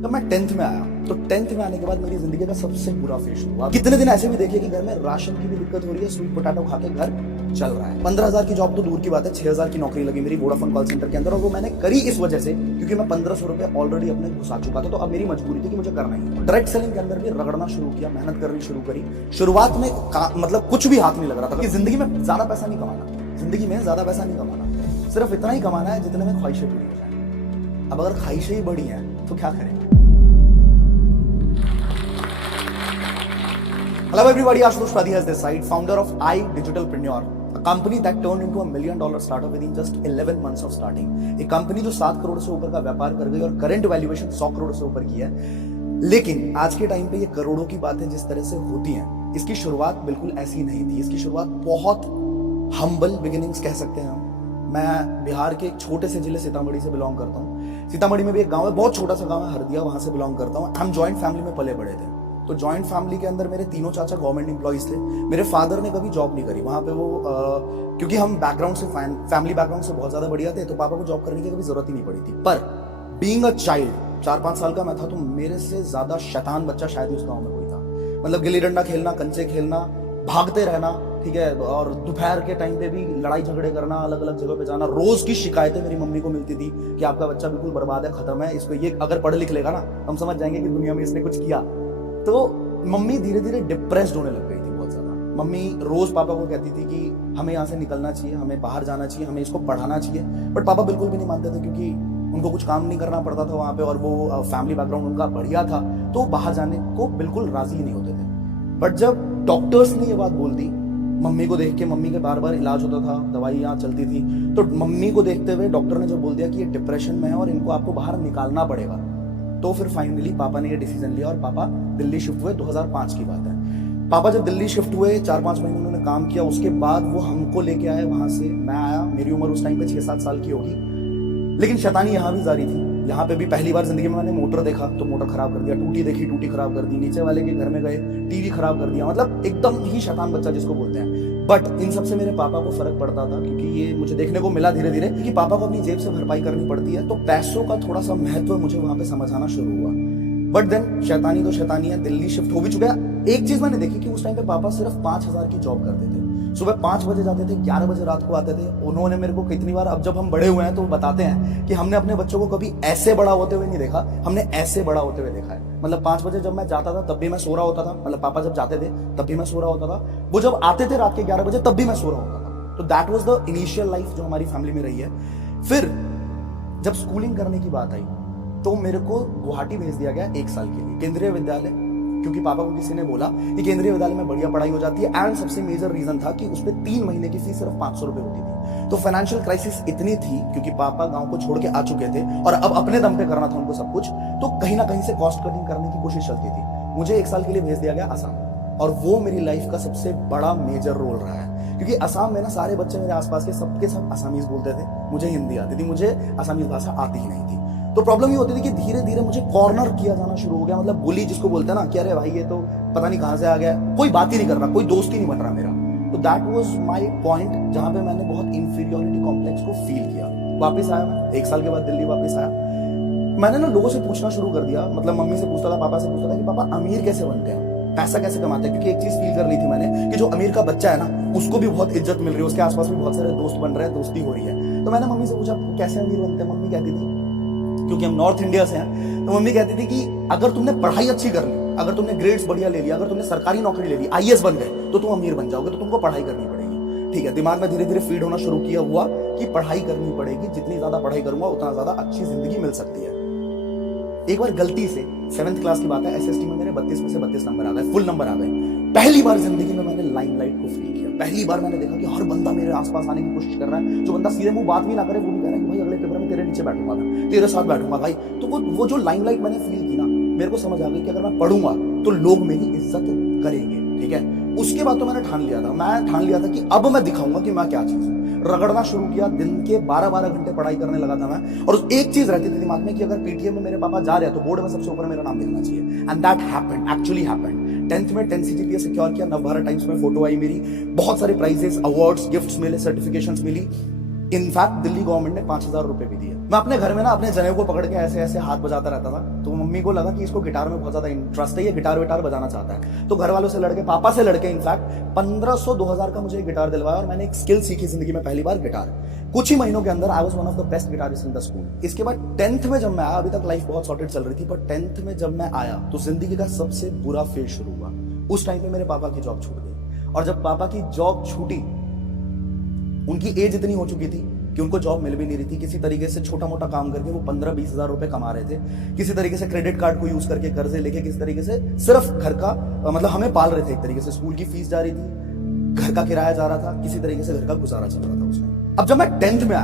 जब मैं 10th में आया तो 10th में आने के बाद मेरी जिंदगी का सबसे बुरा फेज हुआ। कितने दिन ऐसे भी देखे कि घर में राशन की भी दिक्कत हो रही है, स्वीट पोटैटो खा के घर चल रहा है। 15,000 की जॉब तो दूर की बात है, 6,000 की नौकरी लगी मेरी वोडाफोन कॉल सेंटर के अंदर, और वो मैंने करी इस वजह से क्योंकि मैं 1,500 रुपए ऑलरेडी अपने घुसा चुका था। तो अब मेरी मजबूरी थी कि मुझे करना ही। डायरेक्ट सेलिंग के अंदर भी रगड़ना शुरू किया, मेहनत करनी शुरू करी। शुरुआत में मतलब कुछ भी हाथ नहीं लग रहा था कि जिंदगी में ज्यादा पैसा नहीं कमाना, जिंदगी में ज्यादा पैसा नहीं कमाना, सिर्फ इतना ही कमाना है जितने में ख्वाहिशें पूरी हो जाए। अब अगर ख्वाहिशें ही बड़ी हैं तो क्या करें। Hello everybody, Ashutosh Pradhi has this side, founder of iDigitalpreneur, a company that turned into $1 million startup within just 11 months of starting. एक कंपनी जो 7 करोड़ से ऊपर का व्यापार कर गई और करंट वैल्यूएशन 100 करोड़ से ऊपर की है। लेकिन आज के टाइम पे ये करोड़ों की बातें जिस तरह से होती हैं, इसकी शुरुआत बिल्कुल ऐसी नहीं थी। इसकी शुरुआत बहुत हम्बल बिगिनिंग्स कह सकते हैं हम। मैं बिहार के एक छोटे से जिले सीतामढ़ी से बिलोंग करता हूँ। सीतामढ़ी में भी एक गाँव है, बहुत छोटा सा गाँव है हरदिया, वहां से बिलोंग करता हूँ। हम जॉइंट फैमिली में पले बड़े थे। तो जॉइंट फैमिली के अंदर मेरे तीनों चाचा गवर्नमेंट एम्प्लॉइज थे। मेरे फादर ने कभी जॉब नहीं करी वहां पे। वो क्योंकि हम बैकग्राउंड से फैमिली बैकग्राउंड से बहुत ज्यादा बढ़िया थे, तो पापा को जॉब करने की कभी जरूरत ही नहीं पड़ी थी। पर बीइंग अ चाइल्ड 4-5 साल का मैं था, तो मेरे से ज्यादा शैतान बच्चा शायद उस गाँव में कोई था। मतलब गिल्ली डंडा खेलना, कंचे खेलना, भागते रहना, ठीक है, और दोपहर के टाइम पे भी लड़ाई झगड़े करना, अलग अलग जगह पे जाना। रोज की शिकायतें मेरी मम्मी को मिलती थी कि आपका बच्चा बिल्कुल बर्बाद है, खत्म है, इसको ये अगर पढ़ लिख लेगा ना हम समझ जाएंगे कि दुनिया में इसने कुछ किया। तो मम्मी धीरे धीरे डिप्रेस्ड होने लग गई थी बहुत ज्यादा। मम्मी रोज पापा को कहती थी कि हमें यहाँ से निकलना चाहिए, हमें बाहर जाना चाहिए, हमें इसको पढ़ाना चाहिए। बट पापा बिल्कुल भी नहीं मानते थे क्योंकि उनको कुछ काम नहीं करना पड़ता था वहां पे, और वो फैमिली बैकग्राउंड उनका बढ़िया था, तो बाहर जाने को बिल्कुल राजी ही नहीं होते थे। बट जब डॉक्टर्स ने ये बात बोल दी, मम्मी को देख के, मम्मी के बार बार इलाज होता था, दवाइयाँ चलती थी, तो मम्मी को देखते हुए डॉक्टर ने जब बोल दिया कि ये डिप्रेशन में है और इनको आपको बाहर निकालना पड़ेगा, तो फिर फाइनली पापा ने ये डिसीजन लिया और पापा दिल्ली शिफ्ट हुए। 2005 की बात है। पापा जब दिल्ली शिफ्ट हुए 4-5 महीने उन्होंने काम किया, उसके बाद वो हमको लेके आए वहां से। मैं आया, मेरी उम्र उस टाइम पे 6-7 साल की होगी, लेकिन शैतानी यहाँ भी जारी थी। यहाँ पे भी पहली बार जिंदगी में मैंने मोटर देखा तो मोटर खराब कर दिया, टूटी देखी टूटी खराब कर दी, नीचे वाले के घर में गए टीवी खराब कर दिया। मतलब एकदम ही शैतान बच्चा जिसको बोलते हैं। बट इन सबसे मेरे पापा को फर्क पड़ता था क्योंकि ये मुझे देखने को मिला धीरे धीरे कि पापा को अपनी जेब से भरपाई करनी पड़ती है, तो पैसों का थोड़ा सा महत्व मुझे वहां पे समझ आना शुरू हुआ। बट देन शैतानी तो शैतानी है, दिल्ली शिफ्ट हो भी चुका है। एक चीज मैंने देखी कि उस टाइम पे पापा सिर्फ 5,000 की जॉब करते थे। सुबह 5 बजे जाते थे, 11 बजे रात को आते थे। उन्होंने मेरे को कितनी बार, अब जब हम बड़े हुए हैं तो बताते हैं कि हमने अपने बच्चों को कभी ऐसे बड़ा होते हुए नहीं देखा, हमने ऐसे बड़ा होते हुए देखा है। मतलब 5 बजे जब मैं जाता था तब भी मैं सो रहा होता था, मतलब पापा जब जाते थे तब भी मैं सो रहा होता था, वो जब आते थे रात के 11 बजे तब भी मैं सो रहा होता था। तो that was the initial life जो हमारी फैमिली में रही है। फिर जब स्कूलिंग करने की बात आई तो मेरे को गुवाहाटी भेज दिया गया 1 साल के लिए, केंद्रीय विद्यालय, क्योंकि पापा को किसी ने बोला कि केंद्रीय विद्यालय में बढ़िया पढ़ाई हो जाती है। एंड सबसे मेजर रीजन था कि उस पर 3 महीने की फीस सिर्फ 500 रुपए होती थी। तो फाइनेंशियल क्राइसिस इतनी थी क्योंकि पापा गांव को छोड़ के आ चुके थे और अब अपने दम पे करना था उनको सब कुछ, तो कहीं ना कहीं से कॉस्ट कटिंग करने की कोशिश चलती थी। मुझे 1 साल के लिए भेज दिया गया असम, और वो मेरी लाइफ का सबसे बड़ा मेजर रोल रहा है क्योंकि असम में ना सारे बच्चे मेरे आसपास के सबके सब असमीज बोलते थे, मुझे हिंदी आती थी, मुझे असमीज भाषा आती ही नहीं थी। तो प्रॉब्लम ये होती थी कि धीरे धीरे मुझे कॉर्नर किया जाना शुरू हो गया। मतलब बुली जिसको बोलते हैं ना कि अरे भाई ये तो पता नहीं कहां से आ गया, कोई बात ही नहीं कर रहा, कोई दोस्त ही नहीं बन रहा मेरा। तो दैट वाज माय पॉइंट जहां पे मैंने बहुत इंफीरियोरिटी कॉम्प्लेक्स को फील किया। वापस आया मैं 1 साल के बाद दिल्ली वापस आया। मैंने ना लोगों से पूछना शुरू कर दिया, मतलब मम्मी से पूछता था, पापा से पूछता था कि पापा अमीर कैसे बनते हैं, पैसा कैसे कमाते हैं। क्योंकि एक चीज फील कर ली थी मैंने कि जो अमीर का बच्चा है ना उसको भी बहुत इज्जत मिल रही है, उसके आसपास भी बहुत सारे दोस्त बन रहे हैं, दोस्ती हो रही है। तो मैंने मम्मी से पूछा कैसे अमीर बनते हैं। मम्मी कहती थी, क्योंकि हम नॉर्थ इंडिया से हैं, तो मम्मी कहती थी कि अगर तुमने पढ़ाई अच्छी कर ली, अगर तुमने ग्रेड्स बढ़िया ले लिया, अगर तुमने सरकारी नौकरी ले ली, आईएएस बन गए, तो तुम अमीर बन जाओगे, तो तुमको पढ़ाई करनी पड़ेगी। ठीक है, दिमाग में धीरे धीरे फीड होना शुरू किया हुआ कि पढ़ाई करनी पड़ेगी, जितनी ज्यादा पढ़ाई करूंगा उतना ज्यादा अच्छी जिंदगी मिल सकती है। एक बार गलती से 7th क्लास की बात है, एसएसटी में मेरे 32 में से 32 नंबर आ गए, फुल नंबर आ गए। पहली बार जिंदगी में मैंने लाइमलाइट को फील किया। पहली बार मैंने देखा कि हर बंदा मेरे आसपास आने की कोशिश कर रहा है। जो बंदा सीधे मुंह बात भी ना करे वो भी कह रहा है कि भाई अगले पेपर में तेरे नीचे बैठूंगा, मैं तेरे साथ बैठूंगा भाई। तो वो जो लाइमलाइट मैंने फील की ना, मेरे को समझ आ गई कि अगर मैं पढ़ूंगा तो लोग मेरी इज्जत करेंगे। ठीक है, उसके बाद तो मैंने ठान लिया था कि अब मैं दिखाऊंगा कि मैं क्या चीज हूं। रगड़ना शुरू किया, दिन के 12-12 घंटे पढ़ाई करने लगा था मैं। और एक चीज रहती थी दिमाग में कि अगर पीटीएम में मेरे पापा जा रहे हैं तो बोर्ड में सबसे ऊपर मेरा नाम दिखना चाहिए। And that happened, actually happened. 10th में 10 CGPA सिक्योर किया, नवभारत टाइम्स में फोटो आई मेरी, बहुत सारे प्राइजेस, अवार्ड्स, गिफ्ट्स मिले, सर्टिफिकेशंस मिली। इनफैक्ट दिल्ली गवर्नमेंट ने 5,000 रुपए भी दिए। मैं अपने घर में ना अपने जनेऊ को पकड़ के ऐसे ऐसे हाथ बजाता रहता था, तो मम्मी को लगा कि इसको गिटार में बहुत ज्यादा इंटरेस्ट है, ये गिटार विटार बजाना चाहता है। तो घर वालों से लड़के, पापा से लड़के इनफैक्ट 1500-2000 का मुझे एक गिटार दिलवाया और मैंने एक स्किल सीखी जिंदगी में पहली बार गिटार। कुछ ही महीनों के अंदर I was one of the best guitarist in the school. इसके बाद 10th में जब मैं आया, अभी तक लाइफ बहुत सॉर्टेड चल रही थी, पर 10th में जब मैं आया तो जिंदगी का सबसे बुरा फेज शुरू हुआ। उस टाइम पे मेरे पापा की जॉब छूट गई, और जब पापा की जॉब छूटी, उनकी एज इतनी हो चुकी थी कि उनको जॉब मिल भी नहीं रही थी। किसी तरीके से छोटा मोटा काम करके वो 15-20 हजार रुपए कमा रहे थे, किसी तरीके से क्रेडिट कार्ड को यूज करके कर्जे लेके, किसी तरीके से सिर्फ घर का मतलब हमें पाल रहे थे। एक तरीके से स्कूल की फीस जा रही थी, घर का किराया जा रहा था, किसी तरीके से घर का गुजारा चल रहा था उसमें। अब जब मैं 10th में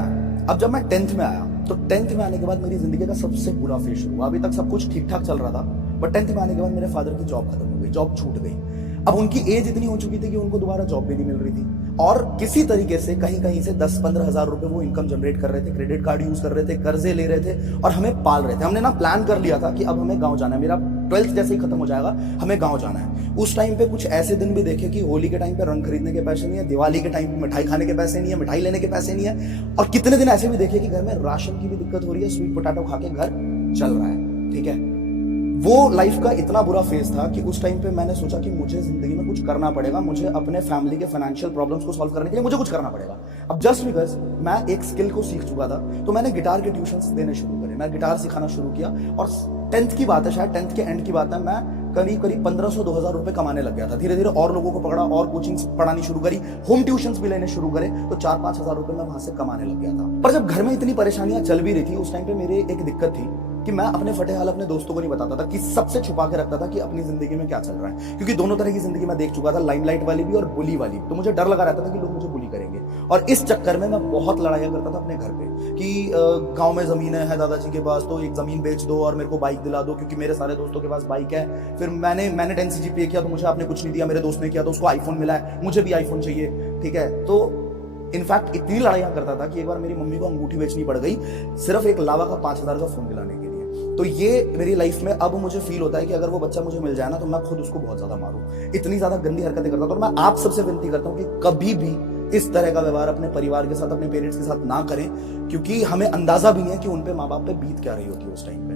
आया, तो 10th में आने के बाद मेरी जिंदगी का सबसे बुरा फेज शुरू हुआ। अभी तक सब कुछ ठीक ठाक चल रहा था, बट 10th में आने के बाद मेरे फादर की जॉब खत्म हो गई, जॉब छूट गई। अब उनकी एज इतनी हो चुकी थी कि उनको दोबारा जॉब भी नहीं मिल रही थी, और किसी तरीके से कहीं से 10-15 हजार रुपए वो इनकम जनरेट कर रहे थे, क्रेडिट कार्ड यूज कर रहे थे, कर्जे ले रहे थे और हमें पाल रहे थे। हमने ना प्लान कर लिया था कि अब हमें गांव जाना है, मेरा 12th जैसे ही खत्म हो जाएगा हमें गांव जाना है। उस टाइम पे कुछ ऐसे दिन भी देखे कि होली के टाइम पे रंग खरीदने के पैसे नहीं है, दिवाली के टाइम पे मिठाई खाने के पैसे नहीं है, मिठाई लेने के पैसे नहीं है, और कितने दिन ऐसे भी देखे कि घर में राशन की भी दिक्कत हो रही है, स्वीट पोटैटो खा के घर चल रहा है। ठीक है, वो लाइफ का इतना बुरा फेज था कि उस टाइम पे मैंने सोचा कि मुझे जिंदगी में कुछ करना पड़ेगा, मुझे अपने फैमिली के फाइनेंशियल प्रॉब्लम्स को सॉल्व करने के लिए मुझे कुछ करना पड़ेगा। अब जस्ट बिकॉज मैं एक स्किल को सीख चुका था, तो मैंने गिटार के ट्यूशंस देने शुरू करे, मैं गिटार सिखाना शुरू किया, और 10th की बात है, शायद 10th के एंड की बात है, मैं करीब 1500-2000 रुपए कमाने लग गया था। धीरे धीरे और लोगों को पकड़ा, और कोचिंग पढ़ानी शुरू करी, होम ट्यूशंस भी लेने शुरू करे, तो 4-5 हजार रुपए मैं वहां से कमाने लग गया था। पर जब घर में इतनी परेशानियां चल भी रही थी, उस टाइम पे मेरी एक दिक्कत थी कि मैं अपने फटे हाल अपने दोस्तों को नहीं बताता था, कि सबसे छुपा के रखता था कि अपनी जिंदगी में क्या चल रहा है, क्योंकि दोनों तरह की जिंदगी मैं देख चुका था, लाइमलाइट वाली भी और बुली वाली भी। तो मुझे डर लगा रहता था कि लोग मुझे बुली करेंगे, और इस चक्कर में मैं बहुत लड़ाइयां करता था अपने घर पे कि गांव में जमीन है दादाजी के पास, तो एक जमीन बेच दो और मेरे को बाइक दिला दो, क्योंकि मेरे सारे दोस्तों के पास बाइक है। फिर मैंने 10 CGPA किया तो मुझे आपने कुछ नहीं दिया, मेरे दोस्त ने किया तो उसको आईफोन मिला है, मुझे भी आईफोन चाहिए। ठीक है, तो इनफैक्ट इतनी लड़ाइयां करता था कि एक बार मेरी मम्मी को अंगूठी बेचनी पड़ गई सिर्फ एक लावा का 5,000 का फोन दिलाने के लिए। तो ये मेरी लाइफ में अब मुझे फील होता है कि अगर वो बच्चा मुझे मिल जाए ना, तो मैं खुद उसको बहुत ज्यादा मारूं, इतनी ज्यादा गंदी हरकतें करता था। और मैं आप सबसे विनती करता हूं कि कभी भी इस तरह का व्यवहार अपने परिवार के साथ, अपने पेरेंट्स के साथ ना करें, क्योंकि हमें अंदाजा भी नहीं है कि उनपे माँ बाप पे बीत क्या रही होती है उस टाइम पे।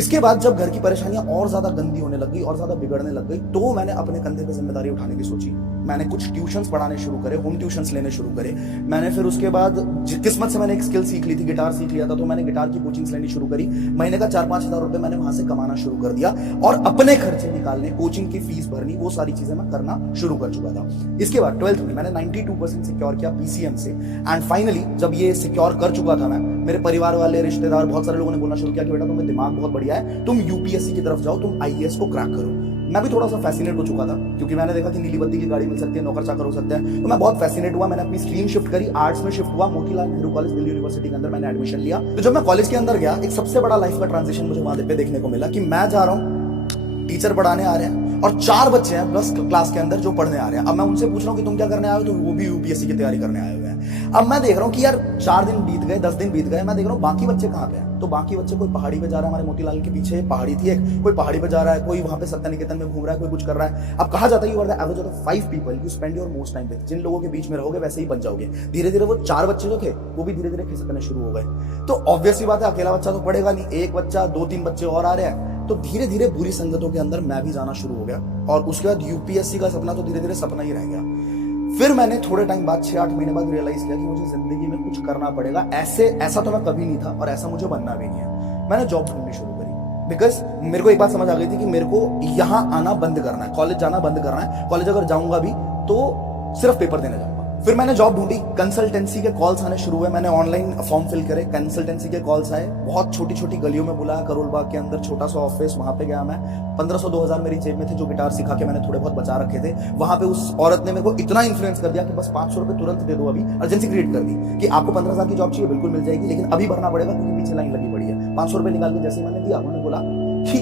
इसके बाद जब घर की परेशानियां और ज्यादा गंदी होने लग गई और ज्यादा बिगड़ने लग गई, तो मैंने अपने कंधे पे जिम्मेदारी उठाने की सोची। मैंने कुछ ट्यूशंस पढ़ाने शुरू करे, होम ट्यूशंस लेने शुरू करे। मैंने फिर उसके बाद किस्मत से मैंने एक स्किल सीख ली थी, गिटार सीख लिया था, तो मैंने गिटार की कोचिंग्स लेनी शुरू करी। महीने का 4-5 हजार रुपए मैंने वहां से कमाना शुरू कर दिया, और अपने खर्चे निकालने, कोचिंग की फीस भरनी, वो सारी चीजें मैं करना शुरू कर चुका था। इसके बाद 12th में मैंने 92% सिक्योर किया PCM से, एंड फाइनली जब ये सिक्योर कर चुका था मैं, मेरे परिवार वाले, रिश्तेदार, बहुत सारे लोगों ने बोलना शुरू किया कि बेटा तुम्हें दिमाग बहुत बढ़िया है, तुम UPSC की तरफ जाओ, तुम IAS को क्रैक करो। मैं भी थोड़ा सा फैसिनेट हो चुका था, क्योंकि मैंने देखा कि नीली बत्ती की गाड़ी मिल सकती है, नौकर चाकर हो सकता है, तो मैं बहुत फैसिनेट हुआ। मैंने अपनी स्ट्रीम शिफ्ट करी, आर्ट्स में शिफ्ट हुआ, मोतीलाल नेहरू कॉलेज दिल्ली यूनिवर्सिटी के अंदर मैंने एडमिशन लिया। तो जब मैं कॉलेज के अंदर गया, एक सबसे बड़ा लाइफ का ट्रांजिशन मुझे वहां पे देखने को मिला कि मैं जा रहा हूँ, टीचर पढ़ाने आ रहे हैं, और 4 बच्चे हैं प्लस क्लास के अंदर जो पढ़ने आ रहे हैं। अब मैं उनसे पूछ रहा हूँ कि तुम क्या करने आए हो, तो वो भी UPSC की तैयारी करने आए हुए हैं। अब मैं देख रहा हूँ कि यार 4 दिन बीत गए, 10 दिन बीत गए, मैं देख रहा हूँ बाकी बच्चे कहाँ पे हैं। तो बाकी बच्चे, कोई पहाड़ी पे जा रहा है, हमारे मोतीलाल के पीछे पहाड़ी थी एक, कोई पहाड़ी पे जा रहा है, कोई वहां पे सत्यानिकेतन में घूम रहा है, कोई कुछ कर रहा है। अब कहा जाता है you are the average of the 5 people you spend your most time with. जिन लोगों के बीच में रहोगे वैसे ही बन जाओगे। धीरे धीरे वो 4 बच्चे जो थे वो भी धीरे धीरे खिसकने शुरू हो गए। तो ऑब्वियस सी बात है, अकेला बच्चा तो पढ़ेगा नहीं, एक बच्चा, 2-3 बच्चे और आ रहे हैं, तो धीरे धीरे बुरी संगतों के अंदर मैं भी जाना शुरू हो गया। और उसके बाद UPSC का सपना तो धीरे धीरे सपना ही रह गया। फिर मैंने थोड़े टाइम बाद, 6-8 महीने बाद रियलाइज किया कि मुझे जिंदगी में कुछ करना पड़ेगा। ऐसा तो मैं कभी नहीं था, और ऐसा मुझे बनना भी नहीं है। मैंने जॉब ढूंढनी शुरू करी, बिकॉज मेरे को एक बात समझ आ गई थी कि मेरे को यहाँ आना बंद करना है, कॉलेज जाना बंद करना है। कॉलेज अगर जाऊंगा भी तो सिर्फ पेपर देने जाऊंगा। फिर मैंने जॉब ढूंढी, कंसल्टेंसी के कॉल्स आने शुरू हुए, मैंने ऑनलाइन फॉर्म फिल करे, कंसल्टेंसी के कॉल्स आए, बहुत छोटी छोटी गलियों में बुलाया, करोल बाग के अंदर छोटा सा ऑफिस, वहां पे गया मैं। 1500-2000 मेरी जेब में थे, जो गिटार सिखा के मैंने थोड़े बहुत बचा रखे थे। वहां पे उस औरत ने मेरे को इतना इन्फ्लुएंस कर दिया कि बस 500 रुपए तुरंत दे दो, अभी अर्जेंसी क्रिएट कर दी कि आपको 15,000 की जॉब चाहिए, बिल्कुल मिल जाएगी, लेकिन अभी भरना पड़ेगा क्योंकि पीछे लाइन लगी पड़ी है। 500 रुपए निकाल के जैसे ही मैंने दिया, उन्होंने बोला कि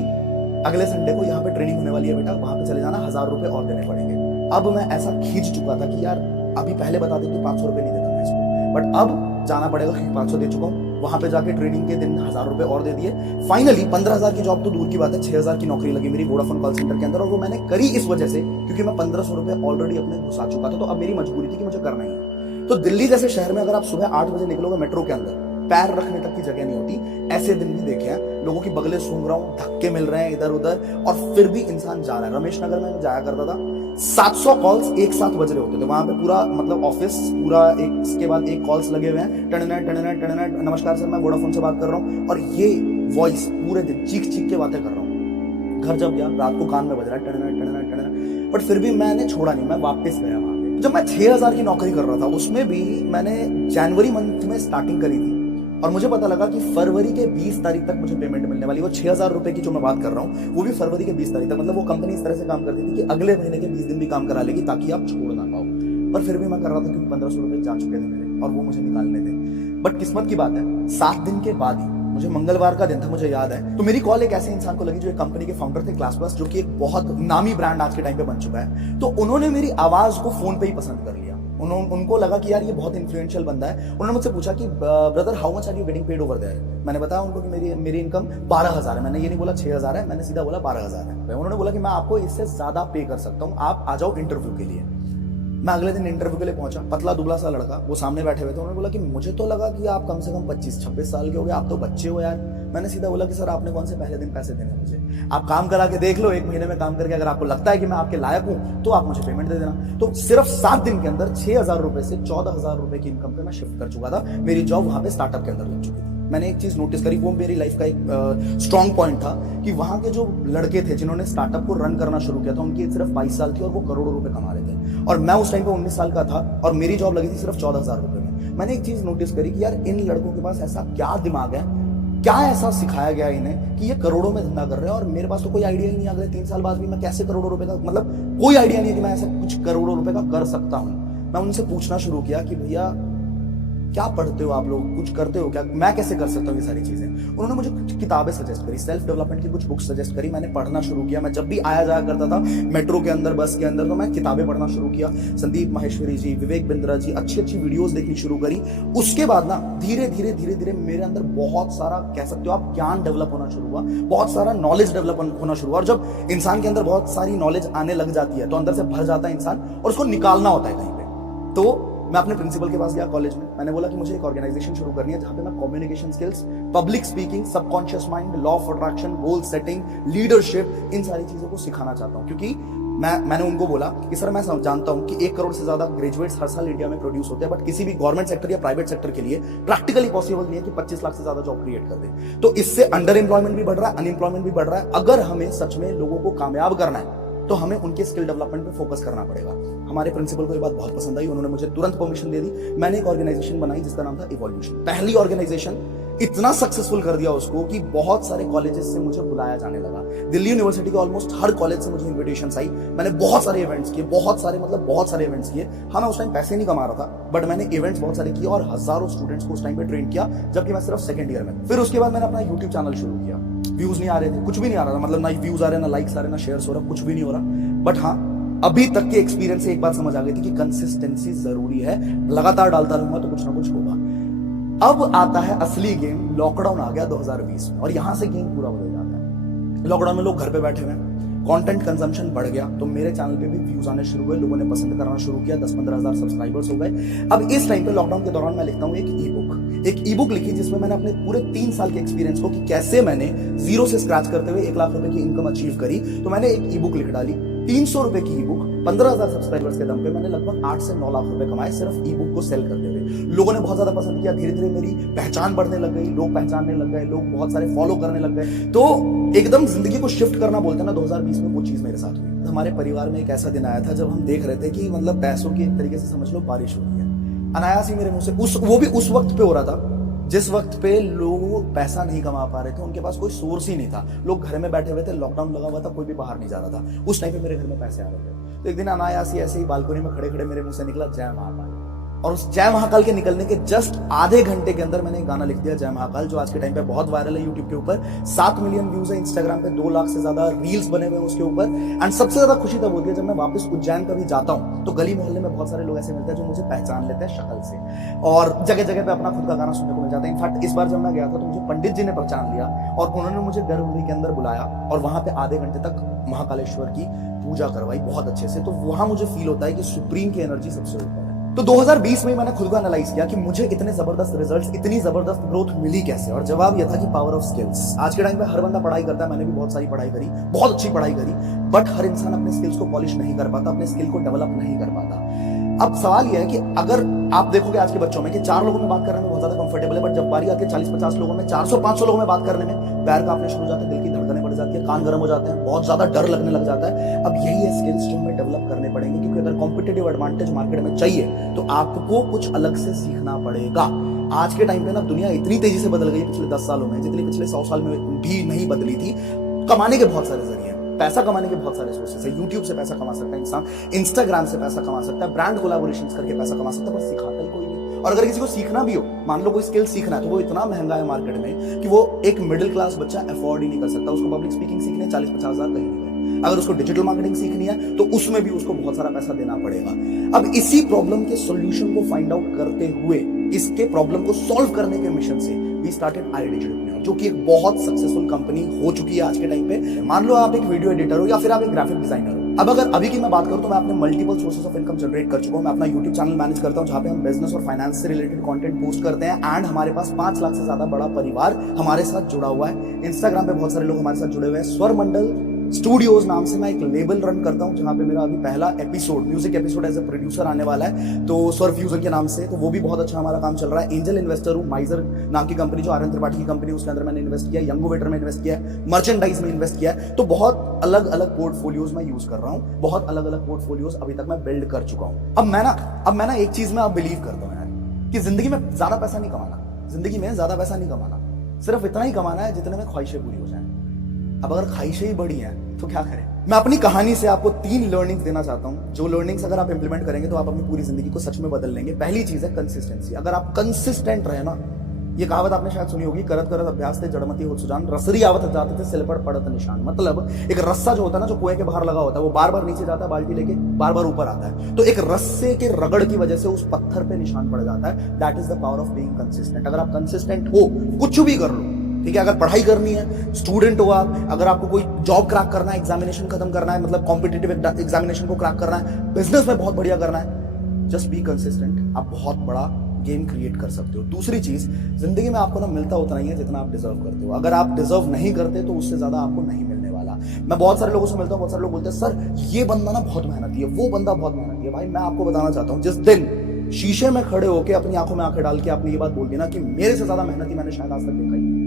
अगले संडे को यहाँ पे ट्रेनिंग होने वाली है बेटा, वहां पे चले जाना, 1000 रुपए और देने पड़ेंगे। अब मैं ऐसा खींच चुका था कि यार अभी पहले बता देते तो 500 रुपए नहीं देता मैं इसको, बट अब जाना पड़ेगा क्योंकि 500 दे चुका हूँ। वहां पे जाके ट्रेनिंग के दिन 1000 रुपए और दे दिए। फाइनली 15,000 की जॉब तो दूर की बात है, 6,000 की नौकरी लगी मेरी वोडाफोन कॉल सेंटर के अंदर, और वो मैंने करी इस वजह से क्योंकि मैं 1500 रुपए ऑलरेडी अपने घुसा चुका था। तो अब मेरी मजबूरी थी कि मुझे करना ही है। तो दिल्ली जैसे शहर में अगर आप सुबह 8 बजे निकलोगे मेट्रो के अंदर, पैर रखने तक की जगह नहीं होती। ऐसे दिन भी देखे हैं, लोगों की बगलें सूंघ रहा हूं, धक्के मिल रहे हैं इधर उधर, और फिर भी इंसान जा रहा है। रमेश नगर में जाया करता था, 700 कॉल्स एक साथ बज रहे होते थे वहां पे, पूरा मतलब ऑफिस पूरा एक इसके बाद एक कॉल्स लगे हुए हैं, टनना, नमस्कार सर मैं वोडाफोन से बात कर रहा हूँ, और ये वॉइस पूरे दिन चीख चीख के बातें कर रहा हूँ। घर जब गया रात को कान में बज रहा है टनना, बट फिर भी मैंने छोड़ा नहीं, मैं वापस गया वहां पे। जब मैं 6000 की नौकरी कर रहा था, उसमें भी मैंने जनवरी मंथ में स्टार्टिंग करी थी, और मुझे पता लगा कि फरवरी के 20 तारीख तक मुझे पेमेंट मिलने वाली। वो 6000 रुपए की जो मैं बात कर रहा हूँ, वो भी फरवरी के 20 तारीख तक। मतलब वो कंपनी इस तरह से काम करती थी कि अगले महीने के 20 दिन भी काम करा लेगी ताकि आप छोड़ ना पाओ। पर फिर भी मैं कर रहा था क्योंकि 1500 रुपए जा चुके थे मेरे, और वो मुझे निकालने थे। बट किस्मत की बात है, 7 दिन के बाद ही, मुझे मंगलवार का दिन था, मुझे याद है, तो मेरी कॉल एक ऐसे इंसान को लगी जो एक कंपनी के फाउंडर थे, क्लास प्लस, जो कि एक बहुत नामी ब्रांड आज के टाइम पे बन चुका है। तो उन्होंने मेरी आवाज को फोन पे ही पसंद कर लिया। उनको लगा कि यार ये बहुत इन्फ्लुएंशियल बंदा है। उन्होंने मुझसे पूछा कि brother how much are you getting paid over there. मैंने बताया उनको कि मेरी इनकम 12000 है। मैंने ये नहीं बोला 6000 है, मैंने सीधा बोला 12000 है। उन्होंने बोला कि मैं आपको इससे ज्यादा पे कर सकता हूँ, आप आ जाओ इंटरव्यू के लिए। मैं अगले दिन इंटरव्यू के लिए पहुंचा, पतला दुबला सा लड़का, वो सामने बैठे हुए थे। उन्होंने बोला कि मुझे तो लगा कि आप कम से कम 25-26 साल के हो गए, आप तो बच्चे हो यार। मैंने सीधा बोला कि सर आपने कौन से पहले दिन पैसे देने मुझे, आप काम करा के देख लो, 1 महीने में काम करके अगर आपको लगता है कि मैं आपके लायक हूं तो आप मुझे पेमेंट दे देना। तो सिर्फ 7 दिन के अंदर 6000 रुपए से 14000 रुपए की इनकम पे मैं शिफ्ट कर चुका था। मेरी जॉब वहां पे स्टार्टअप के अंदर लग चुकी थी। मैंने एक चीज नोटिस करी, वो मेरी लाइफ का एक स्ट्रॉन्ग पॉइंट था कि वहां के जो लड़के थे जिन्होंने स्टार्टअप को रन करना शुरू किया था, उनकी एज सिर्फ 22 साल थी और वो करोड़ों रुपए कमा रहे थे, और मैं उस टाइम पे 19 साल का था और मेरी जॉब लगी थी सिर्फ 14000 रुपए में। मैंने एक चीज नोटिस करी कि यार इन लड़कों के पास ऐसा क्या दिमाग है, क्या ऐसा सिखाया गया इन्हें कि ये करोड़ों में धंधा कर रहे हैं, और मेरे पास तो कोई आइडिया ही नहीं। अगले 3 साल बाद भी मैं कैसे करोड़ों रुपए का, मतलब कोई आइडिया नहीं है कि मैं ऐसा कुछ करोड़ों रुपए का कर सकता हूं। मैं उनसे पूछना शुरू किया कि भैया क्या पढ़ते हो आप लोग, कुछ करते हो क्या, मैं कैसे कर सकता हूँ ये सारी चीजें। उन्होंने मुझे कुछ किताबें सजेस्ट करी, सेल्फ डेवलपमेंट की कुछ बुक्स सजेस्ट करी। मैंने पढ़ना शुरू किया। मैं जब भी आया जाया करता था मेट्रो के अंदर, बस के अंदर, तो मैं किताबें पढ़ना शुरू किया। संदीप माहेश्वरी जी, विवेक बिंद्रा जी, अच्छी अच्छी वीडियोस देखनी शुरू करी। उसके बाद ना धीरे धीरे मेरे अंदर बहुत सारा, कह सकते हो आप, ज्ञान डेवलप होना शुरू हुआ, बहुत सारा नॉलेज डेवलप होना शुरू हुआ। और जब इंसान के अंदर बहुत सारी नॉलेज आने लग जाती है तो अंदर से भर जाता है इंसान, और उसको निकालना होता है कहीं पे। तो मैं अपने प्रिंसिपल के पास गया कॉलेज में। मैंने बोला कि मुझे एक ऑर्गेनाइजेशन शुरू करनी है जहां पे मैं communication skills, public speaking, subconscious mind, law of attraction, goal setting, leadership, इन सारी चीजों को सिखाना चाहता हूं। क्योंकि मैंने उनको बोला कि सर मैं जानता हूं कि 1 करोड़ से ज्यादा ग्रेजुएट्स हर साल इंडिया में प्रोड्यूस होते हैं, बट किसी भी गवर्नमेंट सेक्टर या प्राइवेट सेक्टर के लिए प्रैक्टिकली पॉसिबल नहीं है कि 25 लाख से ज्यादा जॉब क्रिएट कर दे। तो इससे अंडर एम्प्लॉयमेंट भी बढ़ रहा है, अनएम्प्लॉयमेंट भी बढ़ रहा है। अगर हमें सच में लोगों को कामयाब करना है तो हमें उनके स्किल डेवलपमेंट पे फोकस करना पड़ेगा। हमारे प्रिंसिपल को ये बात बहुत पसंद आई, उन्होंने मुझे तुरंत परमिशन दे दी। मैंने एक ऑर्गेनाइजेशन बनाई जिसका नाम था इवोल्यूशन। पहली ऑर्गेनाइजेशन इतना सक्सेसफुल कर दिया उसको कि बहुत सारे कॉलेजेस से मुझे बुलाया जाने लगा। दिल्ली यूनिवर्सिटी के ऑलमोस्ट हर कॉलेज से मुझे इन्विटेशंस आई। मैंने बहुत सारे इवेंट्स किए, बहुत सारे इवेंट्स किए। हाँ, मैं उस टाइम पैसे नहीं कमा रहा था, बट मैंने इवेंट्स बहुत सारे किए और हजारों स्टूडेंट्स को उस टाइम पे ट्रेन किया, जबकि मैं सिर्फ 2nd ईयर में। फिर उसके बाद मैंने अपना यूट्यूब चैनल शुरू किया। व्यूज नहीं आ रहे थे, कुछ भी नहीं आ रहा था, मतलब ना व्यूज आ रहे, ना लाइक्स आ रहे, ना शेयर्स हो रहा, कुछ भी नहीं हो रहा। बट हाँ, अभी तक के एक्सपीरियंस से एक बात समझ आ गई थी कि कंसिस्टेंसी जरूरी है। लगातार डालता रहूंगा तो कुछ ना कुछ होगा। अब आता है असली गेम। लॉकडाउन आ गया 2020 में, और यहां से गेम पूरा बदल जाता है। लॉकडाउन में लोग घर पे बैठे हुए हैं, कंटेंट कंजम्पशन बढ़ गया, तो मेरे चैनल पे भी व्यूज आने शुरू हुए, लोगों ने पसंद करना शुरू किया, 10-15 हजार सब्सक्राइबर्स हो गए। अब इस टाइम पे लॉकडाउन के दौरान मैं लिखता हूँ एक ई बुक लिखी जिसमें मैंने अपने पूरे 3 साल के एक्सपीरियंस को, कि कैसे मैंने जीरो से स्क्रैच करते हुए 1 लाख रुपए की इनकम अचीव करी। तो मैंने एक ई बुक लिख डाली, 300 रुपए की ई बुक, 15,000 सब्सक्राइबर्स के दम पे मैंने लगभग 8 से 9 लाख रुपए कमाए सिर्फ ई बुक को सेल करते हुए। लोगों ने बहुत ज्यादा पसंद किया, धीरे धीरे मेरी पहचान बढ़ने लग गई, लोग पहचानने लग गए, लोग बहुत सारे फॉलो करने लग गए। तो एकदम जिंदगी को शिफ्ट करना बोलते हैं ना, 2020 में वो चीज मेरे साथ हुई। हमारे परिवार में एक ऐसा दिन आया था जब हम देख रहे थे कि मतलब पैसों की एक तरीके से समझ लो बारिश हो रही है। अनायास ही मेरे मुंह से वो भी उस वक्त पे हो रहा था जिस वक्त पे लोग पैसा नहीं कमा पा रहे थे, उनके पास कोई सोर्स ही नहीं था। लोग घर में बैठे हुए थे, लॉकडाउन लगा हुआ था, कोई भी बाहर नहीं जा रहा था। उस टाइम पे मेरे घर में पैसे आ रहे थे। तो एक दिन अनायास ही ऐसे ही बालकनी में खड़े खड़े मेरे मुंह से निकला जय महाकाल, और उस जय महाकाल के निकलने के जस्ट आधे घंटे के अंदर मैंने एक गाना लिख दिया जय महाकाल, जो आज के टाइम पे बहुत वायरल है यूट्यूब के ऊपर। 7 मिलियन व्यूज है, इंस्टाग्राम पे 2 लाख से ज्यादा रील्स बने हुए हैं उसके ऊपर। एंड सबसे ज्यादा खुशी तब होती है जब मैं वापस उज्जैन कभी जाता हूँ तो गली मोहल्ले में बहुत सारे लोग ऐसे मिलते हैं जो मुझे पहचान लेते हैं शक्ल से, और जगह जगह पे अपना खुद का गाना सुनने को मिल जाता है। इनफैक्ट इस बार जब मैं गया था तो मुझे पंडित जी ने पहचान लिया और उन्होंने मुझे गर्भगृह के अंदर बुलाया और वहां पे आधे घंटे तक महाकालेश्वर की पूजा करवाई बहुत अच्छे से। तो वहां मुझे फील होता है कि सुप्रीम की एनर्जी सबसे ऊपर है। तो 2020 में मैंने खुद को एनालाइज किया कि मुझे इतने जबरदस्त रिजल्ट्स, इतनी जबरदस्त ग्रोथ मिली कैसे, और जवाब यह था कि पावर ऑफ स्किल्स। आज के टाइम पे हर बंदा पढ़ाई करता है, मैंने भी बहुत सारी पढ़ाई करी, बहुत अच्छी पढ़ाई करी, बट हर इंसान अपने स्किल्स को पॉलिश नहीं कर पाता, अपने स्किल को डेवलप नहीं कर पाता। अब सवाल यह है कि अगर आप देखोगे आज के बच्चों में कि 4 लोगों में बात करने में बहुत ज्यादा कंफर्टेबल है, बट जब बारी आती है 40-50 लोगों में, 400-500 लोगों में बात करने में पैर कांपने शुरू हो जाते हैं, दिल की धड़कनें बढ़ जाती है, कान गर्म हो जाते हैं, बहुत ज्यादा डर लगने लग जाता है। अब यही है स्किल्स जो हमें डेवलप करने पड़ेंगे, क्योंकि अगर कॉम्पिटिटिव एडवांटेज मार्केट में चाहिए तो आपको कुछ अलग से सीखना पड़ेगा। आज के टाइम पे ना दुनिया इतनी तेजी से बदल गई पिछले 10 सालों में, जितनी पिछले 100 साल में भी नहीं बदली थी। कमाने के बहुत सारे जरिए, पैसा कमाने के बहुत सारे सोर्सेस है। यूट्यूब से पैसा कमा सकता है इंसान, इंस्टाग्राम से पैसा कमा सकता है, ब्रांड कोलैबोरेशंस करके पैसा कमा सकता है, पर सिखाता ही कोई नहीं। और अगर किसी को सीखना भी हो, मान लो कोई स्किल सीखना है, तो वो इतना महंगा है मार्केट में कि वो एक मिडिल क्लास बच्चा अफोर्ड ही नहीं कर सकता। उसको पब्लिक स्पीकिंग सीखने 40-50 हजार कहीं नहीं है। अगर उसको डिजिटल मार्केटिंग सीखनी है तो उसमें भी उसको बहुत सारा पैसा देना पड़ेगा। अब इसी प्रॉब्लम के सोल्यूशन को फाइंड आउट करते हुए, इसके प्रॉब्लम को सॉल्व करने के मिशन से वी स्टार्टेड आई डिजिटल, जो कि एक बहुत सक्सेसफुल कंपनी हो चुकी है आज के टाइम पे। मान लो आप एक वीडियो एडिटर हो या फिर आप एक ग्राफिक डिजाइनर हो। अब अगर अभी की मैं बात करूं तो मैं अपने multiple sources of income generate कर चुका हूं। मैं अपना यूट्यूब चैनल मैनेज करता हूं, जहां पे हम बिजनेस और फाइनेंस से रिलेटेड कंटेंट पोस्ट करते हैं, एंड हमारे पास 5 लाख से ज्यादा बड़ा परिवार हमारे साथ जुड़ा हुआ है। इंस्टाग्राम पे बहुत सारे लोग हमारे साथ जुड़े हुए हैं। स्वर मंडल स्टूडियोज नाम से मैं एक लेबल रन करता हूं, जहां पे मेरा अभी पहला episode, music episode as a producer आने वाला है, तो स्वर फ्यूजन के नाम से, तो वो भी बहुत अच्छा हमारा काम चल रहा है। एंजल इन्वेस्टर हूं, माइजर नाम की कंपनी जो आर्यन त्रिपाठी की कंपनी, उसके अंदर मैंने इन्वेस्ट किया, यंगोवेटर में इन्वेस्ट किया है, मर्चेंडाइज में इन्वेस्ट किया है। तो बहुत अलग अलग पोर्टफोलियोज मैं यूज कर रहा हूं, बहुत अलग अलग पोर्टफोलियोज अभी तक मैं बिल्ड कर चुका हूं। अब मैं ना एक चीज में अब बिलीव करता हूं यार, कि जिंदगी में ज्यादा पैसा नहीं कमाना, जिंदगी में ज्यादा पैसा नहीं कमाना, सिर्फ इतना ही कमाना है जितने में ख्वाहिशें पूरी हो जाए। अब अगर ख्वाहिशें ही बड़ी हैं तो क्या करें। मैं अपनी कहानी से आपको 3 लर्निंग्स देना चाहता हूं, जो लर्निंग्स अगर आप इंप्लीमेंट करेंगे तो आप अपनी पूरी जिंदगी को सच में बदल लेंगे। पहली चीज है कंसिस्टेंसी। अगर आप कंसिस्टेंट रहे ना, ये कहावत आपने शायद सुनी होगी, करत करत अभ्यास थे जड़मती हो सुजान, रसरी आवत जाते थे सिलपड़ पड़त निशान। मतलब एक रस्सा जो होता है ना, जो कुएं के बाहर लगा होता है, वो बार बार नीचे जाता है, बाल्टी लेके बार बार ऊपर आता है, तो एक रस्से के रगड़ की वजह से उस पत्थर पे निशान पड़ जाता है। That is the power of being consistent. अगर आप कंसिस्टेंट हो, कुछ भी कर लो, ठीक है। अगर पढ़ाई करनी है, स्टूडेंट हो आप, अगर आपको कोई जॉब क्रैक करना है, एग्जामिनेशन खत्म करना है, मतलब कॉम्पिटिटिव एग्जामिनेशन को क्रैक करना है, बिजनेस में बहुत बढ़िया करना है, जस्ट बी कंसिस्टेंट, आप बहुत बड़ा गेम क्रिएट कर सकते हो। दूसरी चीज, जिंदगी में आपको ना मिलता उतना ही है जितना आप डिजर्व करते हो। अगर आप डिजर्व नहीं करते तो उससे ज्यादा आपको नहीं मिलने वाला। मैं बहुत सारे लोगों से मिलता हूँ, बहुत सारे लोग बोलते हैं सर ये बंदा ना बहुत मेहनती है, वो बंदा बहुत मेहनती है। भाई मैं आपको बताना चाहता हूँ, जिस दिन शीशे में खड़े होकर अपनी आंखों में आंखें डाल के आपने ये बात बोल दी ना कि मेरे से ज्यादा मेहनती मैंने शायद आज तक देखा ही,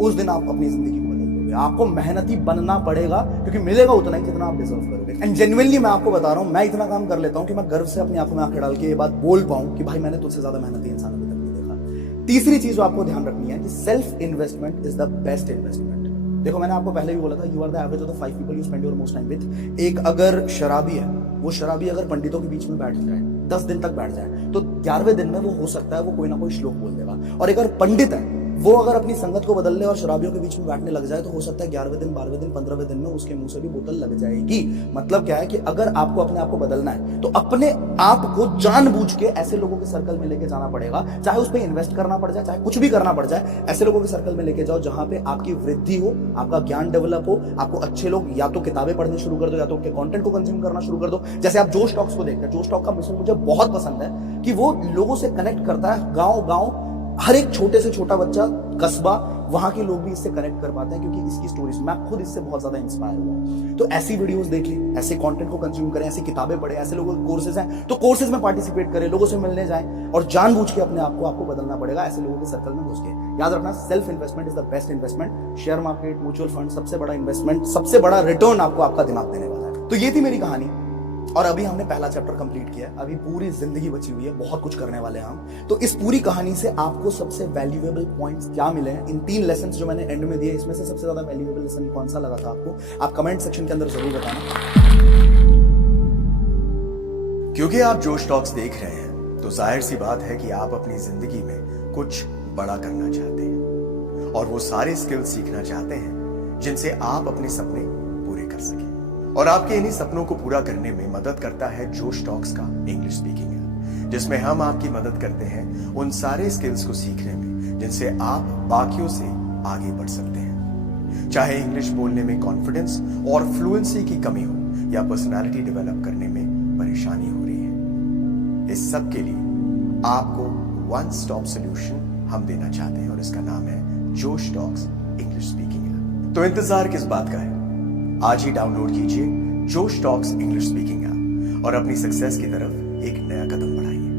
उस दिन आप अपनी जिंदगी को बदल दोगे। आपको मेहनती बनना पड़ेगा, क्योंकि मिलेगा उतना ही जितना आप डिजर्व करोगे। एंड जेन्युइनली मैं आपको बता रहा हूं, मैं इतना काम कर लेता हूं कि मैं गर्व से अपनी आंखों में आंखें डाल के ये बात बोल पाऊं कि भाई मैंने तुझसे ज्यादा मेहनती इंसान अभी तक नहीं देखा। तीसरी चीज जो आपको ध्यान रखनी है कि self investment is the best investment. देखो मैंने आपको पहले भी बोला था, you are the average of the 5 people you spend your most time with. एक अगर शराबी है, वो शराबी अगर पंडितों के बीच में बैठ जाए, 10 दिन तक बैठ जाए, तो 11वें दिन में वो हो सकता है वो कोई ना कोई श्लोक बोल देगा। और एक अगर पंडित है, वो अगर अपनी संगत को बदल ले और शराबियों के बीच में बैठने लग जाए, तो हो सकता है 11वें दिन, 12वें दिन, 15वें दिन में उसके मुंह से भी बोतल लग जाएगी। मतलब क्या है कि अगर आपको अपने आप को बदलना है तो अपने आप को जानबूझ के ऐसे लोगों के सर्कल में लेके जाना पड़ेगा, चाहे उस पर इन्वेस्ट करना पड़ जाए, चाहे कुछ भी करना पड़ जाए। ऐसे लोगों के सर्कल में लेके जाओ जहां पे आपकी वृद्धि हो, आपका ज्ञान डेवलप हो, आपको अच्छे लोग, या तो किताबें पढ़नी शुरू कर दो या तो उनके कंटेंट को कंज्यूम करना शुरू कर दो। जैसे आप जोश टॉक्स को देखते हैं, जोश टॉक का मिशन मुझे बहुत पसंद है कि वो लोगों से कनेक्ट करता है, गांव हर एक छोटे से छोटा बच्चा, कस्बा, वहां के लोग भी इससे कनेक्ट कर पाते हैं, क्योंकि इसकी स्टोरीज, मैं खुद इससे बहुत ज्यादा इंस्पायर हुआ। तो ऐसी वीडियोस देखें, ऐसे कंटेंट को कंज्यूम करें, ऐसी किताबें पढ़ें, ऐसे लोगों के कोर्सेज हैं तो कोर्सेज में पार्टिसिपेट करें, लोगों से मिलने जाएं, और जानबूझ के अपने आप को आपको बदलना पड़ेगा ऐसे लोगों के सर्कल में घुस के। याद रखना, self investment is the best investment. Share market, mutual fund, सबसे बड़ा इन्वेस्टमेंट, सबसे बड़ा रिटर्न आपको आपका दिमाग देने वाला है। तो ये थी मेरी कहानी, और अभी हमने पहला चैप्टर कंप्लीट किया, अभी पूरी जिंदगी बची हुई है, बहुत कुछ करने वाले हैं हम। तो इस पूरी कहानी से आपको सबसे वैल्यूएबल पॉइंट्स क्या मिले हैं, इन 3 लेसन्स जो मैंने एंड में दिए, इसमें से सबसे ज्यादा वैल्यूएबल लेसन कौन सा लगा था आपको, आप कमेंट सेक्शन के अंदर जरूर बताना। क्योंकि आप जोश टॉक्स देख रहे हैं तो जाहिर सी बात है कि आप अपनी जिंदगी में कुछ बड़ा करना चाहते हैं, और वो सारे स्किल्स सीखना चाहते हैं जिनसे आप अपने सपने पूरे कर सकें। और आपके इन्हीं सपनों को पूरा करने में मदद करता है जोश टॉक्स का इंग्लिश स्पीकिंग ऐप, जिसमें हम आपकी मदद करते हैं उन सारे स्किल्स को सीखने में जिनसे आप बाकियों से आगे बढ़ सकते हैं। चाहे इंग्लिश बोलने में कॉन्फिडेंस और फ्लुएंसी की कमी हो, या पर्सनालिटी डेवलप करने में परेशानी हो रही है, इस सब के लिए आपको वन स्टॉप सोल्यूशन हम देना चाहते हैं और इसका नाम है जोश टॉक्स इंग्लिश स्पीकिंग ऐप। तो इंतजार किस बात का है, आज ही डाउनलोड कीजिए जोश टॉक्स इंग्लिश स्पीकिंग ऐप और अपनी सक्सेस की तरफ एक नया कदम बढ़ाइए।